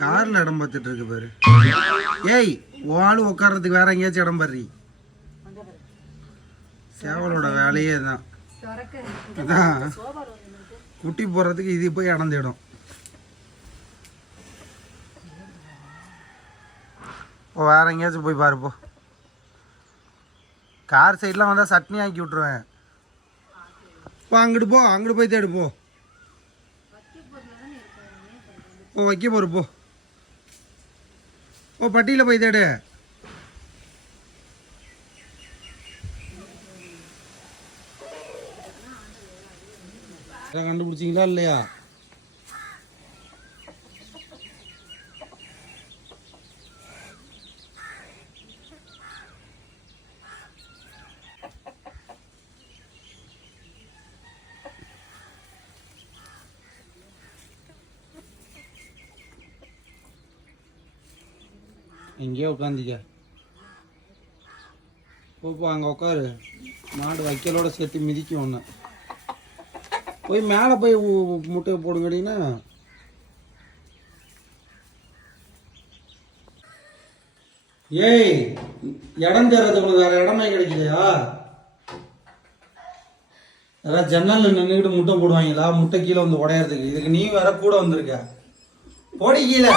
காரில் இடம் பார்த்துட்டு இருக்கு பாரு. ஏய் ஆள் உட்கார்றதுக்கு வேற எங்கேயாச்சும் இடம் பாரு. சேவலோட வேலையே தான் அதான் குட்டி போடுறதுக்கு இது போய் இடம் தேடும். இப்போ வேற எங்கேயாச்சும் போய் பாருப்போ. கார் சைட்லாம் வந்தால் சட்னி ஆக்கி விட்ருவேன். இப்போ அங்கிட்டு போ, அங்கிட்டு போய் தேடு போ. ஓ வைக்க போகிற போ. ஓ பட்டியில் போய் தேடு. கண்டுபிடிச்சிங்களா இல்லையா? எங்கேயோ உட்காந்திக்க. போ அங்கே உட்காரு. மாடு வைக்கலோட சேர்த்து மிதிக்கும் ஒன்று. போய் மேலே போய் முட்டையை போடுங்கடின்னா. ஏய் இடம் தேர்றது உனக்கு வேறு இடமே கிடைக்கலையா? யாராவது ஜன்னலில் நின்றுக்கிட்டு முட்டை போடுவாங்களா? முட்டை கீழே வந்து உடையறதுக்கு. இதுக்கு நீ வேற கூட வந்திருக்க. போடி கீழே.